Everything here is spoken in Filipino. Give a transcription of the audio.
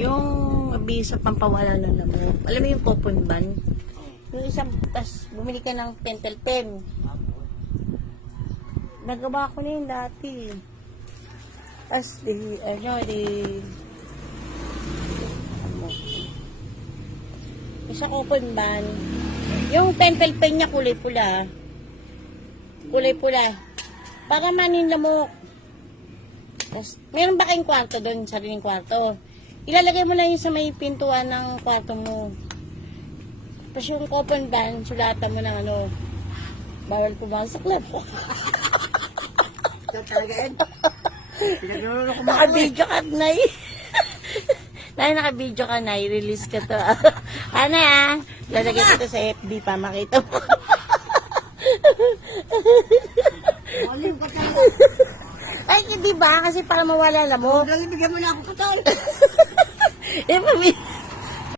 Yung abiso pampawala ng lamok. Alam mo yung coupon ban? Yung isang, tas bumili ka ng pentel pen. Nagawa ko na yun dati. Tas isa coupon ban. Yung pentel pen niya kulay pula. Kulay pula. Para manin lamok. Tas, meron ba kayong kwarto doon? Sariling kwarto. Ilalagay mo lang yun sa may pintuan ng kwarto mo. Tapos yung coupon ban, sulatan mo ng bawal pumasok lang. Talaga yan. Pinagnuno ko Naka-video ka, Nay. Nay, naka-video ka, Nay. Release ka to. Ano lalagay ko to sa FB pa, makita mo. Malim ka talaga. Ay, hindi ba? Kasi para mawala lamok. Bigyan mo na ako katol. Eh,